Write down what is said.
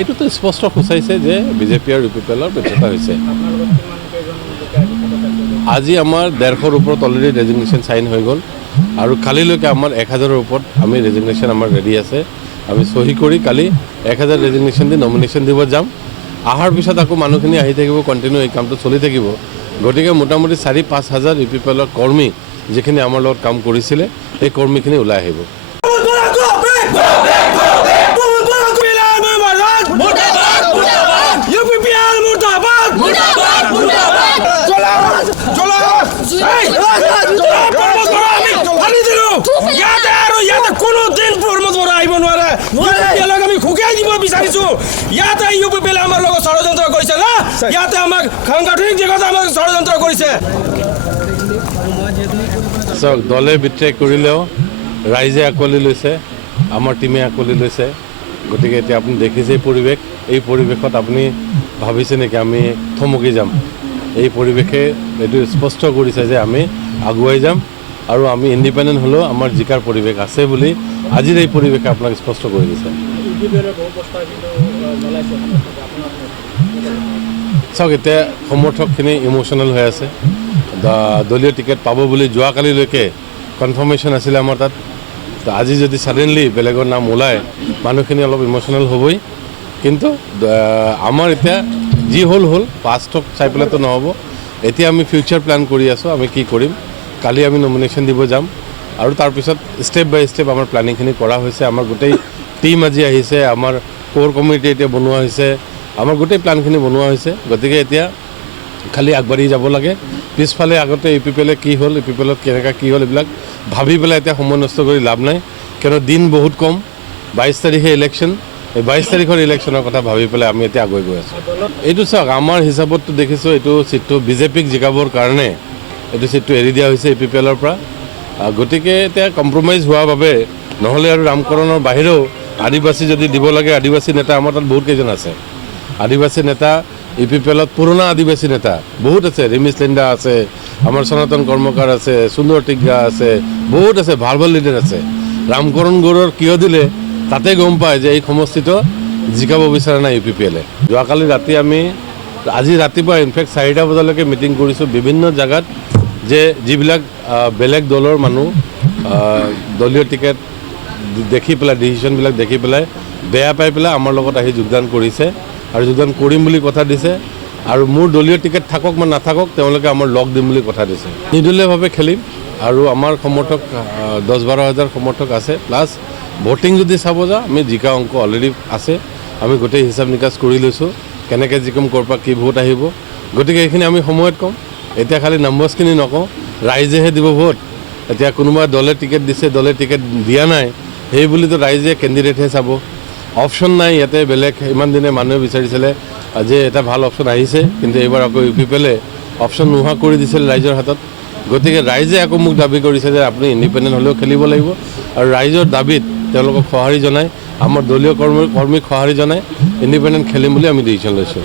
এইটোতো স্পষ্ট সূচাইছে যে বিজেপি আৰু ইউ পি পি এলৰ ব্যৰ্থতা হৈছে। আজি আমাৰ 150ৰ ওপৰত অলৰেডি ৰেজিগনেশ্যন চাইন হৈ গ'ল আৰু কালিলৈকে আমাৰ 1000ৰ ওপৰত আমি ৰেজিগনেশ্যন আমাৰ ৰেডি আছে। আমি চহী কৰি কালি 1000 ৰেজিগনেশ্যন দি নমিনেশ্যন দিব যাম। অহাৰ পিছত আকৌ মানুহখিনি আহি থাকিব, কণ্টিনিউ এই কামটো চলি থাকিব। গতিকে মোটামুটি 4-5 হাজাৰ ইউ পি পি এলৰ কৰ্মী যিখিনি আমাৰ লগত কাম কৰিছিলে সেই কৰ্মীখিনি ওলাই আহিব। আমি খুকাই দিব বিচাৰিছো। ইয়াতে ইউ পি পি এলে আমাৰ লগত ষড়যন্ত্ৰ কৰিছে না, ইয়াতে আমাক সাংগঠনিক দিশত আমাক ষড়যন্ত্ৰ কৰিছে। চাওক, দলে বিট্ৰে কৰিলেও ৰাইজে আঁকোৱালি লৈছে, আমাৰ টীমে আঁকোৱালি লৈছে। গতিকে এতিয়া আপুনি দেখিছে পৰিৱেশ, এই পৰিৱেশত আপুনি ভাবিছে নেকি আমি থমকি যাম? এই পৰিৱেশে এইটো স্পষ্ট কৰিছে যে আমি আগুৱাই যাম আৰু আমি ইণ্ডিপেণ্ডেণ্ট হ'লেও আমাৰ জিকাৰ পৰিৱেশ আছে বুলি আজিৰ এই পৰিৱেশে আপোনাক স্পষ্ট কৰি দিছে। চাওক, এতিয়া সমৰ্থকখিনি ইম'চনেল হৈ আছে। দলীয় টিকেট পাব বুলি যোৱাকালিলৈকে কনফাৰ্মেশ্যন আছিলে আমাৰ তাত। তো আজি যদি ছাডেনলি বেলেগৰ নাম ওলায় মানুহখিনি অলপ ইম'চনেল হ'বই। কিন্তু আমাৰ এতিয়া যি হ'ল পাষ্টক চাই পেলাইতো নহ'ব। এতিয়া আমি ফিউচাৰ প্লেন কৰি আছোঁ, আমি কি কৰিম। কালি আমি নমিনেশ্যন দিব যাম আৰু তাৰপিছত ষ্টেপ বাই ষ্টেপ আমাৰ প্লেনিংখিনি কৰা হৈছে। আমাৰ গোটেই টীম আজি আহিছে, আমাৰ কোৰ কমিটি এতিয়া বনোৱা হৈছে, আমাৰ গোটেই প্লেনখিনি বনোৱা হৈছে। গতিকে এতিয়া খালি আগবাঢ়ি যাব লাগে। পিছফালে আগতে ইউ পি পি এলে কি হ'ল, ইউ পি পি এলত কেনেকৈ কি হ'ল, এইবিলাক ভাবি পেলাই এতিয়া সময় নষ্ট কৰি লাভ নাই। কিয়নো দিন বহুত কম, 22 তাৰিখে ইলেকশ্যন। এই 22 তাৰিখৰ ইলেকশ্যনৰ কথা ভাবি পেলাই আমি এতিয়া আগুৱাই গৈ আছোঁ। এইটো চাওক, আমাৰ হিচাপততো দেখিছোঁ এইটো চিটটো বিজেপিক জিকাবৰ কাৰণে এইটো চিটটো এৰি দিয়া হৈছে ইউ পি পি এলৰ পৰা। গতিকে এতিয়া কম্প্ৰমাইজ হোৱাৰ বাবে, নহ'লে আৰু ৰামকৰণৰ বাহিৰেও আদিবাসী যদি দিব লাগে, আদিবাসী নেতা আমাৰ তাত বহুত কেইজন আছে। আদিবাসী নেতা ইউ পি পি এলত পুৰণা আদিবাসী নেতা বহুত আছে। ৰিমিছ লিণ্ডা আছে, আমাৰ সনাতন কৰ্মকাৰ আছে, সুন্দৰ টিগ্গা আছে, বহুত আছে, ভাল ভাল লিডাৰ আছে। ৰামকৰণ গৌড়ৰ কিয় দিলে তাতে গম পায় যে এই সমষ্টিটো জিকাব বিচৰা নাই ইউ পি পি এলে। যোৱাকালি ৰাতি আজি ৰাতিপুৱা ইনফেক্ট 4টা বজালৈকে মিটিং কৰিছোঁ বিভিন্ন জেগাত, যে যিবিলাক বেলেগ দলৰ মানুহ দলীয় টিকেট দেখি পেলাই, ডিচিশ্যনবিলাক দেখি পেলাই বেয়া পাই পেলাই আমাৰ লগত আহি যোগদান কৰিছে আৰু যোগদান কৰিম বুলি কথা দিছে। আৰু মোৰ দলীয় টিকেট থাকক বা নাথাকক তেওঁলোকে আমাৰ লগ দিম বুলি কথা দিছে। নিৰ্দলীয়ভাৱে খেলিম আৰু আমাৰ সমৰ্থক 10-12 হাজাৰ সমৰ্থক আছে। প্লাছ ভোটিং যদি চাব যাওঁ আমি জিকা অংক অলৰেডি আছে। আমি গোটেই হিচাপ নিকাচ কৰি লৈছোঁ, কেনেকৈ জিকিম, ক'ৰ পৰা কি ভোট আহিব। গতিকে এইখিনি আমি সময়ত ক'ম। এতিয়া খালি নাম্বাৰ্ছখিনি নকওঁ, ৰাইজেহে দিব ভোট। এতিয়া কোনোবা দলে টিকেট দিছে, দলে টিকেট দিয়া নাই, সেই বুলিতো ৰাইজে কেণ্ডিডেটহে চাব। অপশ্যন নাই ইয়াতে বেলেগ। ইমান দিনে মানুহে বিচাৰিছিলে যে এটা ভাল অপশ্যন আহিছে, কিন্তু এইবাৰ আকৌ ইউ পি পি এলে অপশ্যন নোহোৱা কৰি দিছিল ৰাইজৰ হাতত। গতিকে ৰাইজে আকৌ মোক দাবী কৰিছে যে আপুনি ইণ্ডিপেণ্ডেণ্ট হ'লেও খেলিব লাগিব, আৰু ৰাইজৰ দাবীত তেওঁলোকক সঁহাৰি জনাই, আমাৰ দলীয় কৰ্মীক সঁহাৰি জনাই ইণ্ডিপেণ্ডেণ্ট খেলিম বুলি আমি ডিচিশ্যন লৈছোঁ।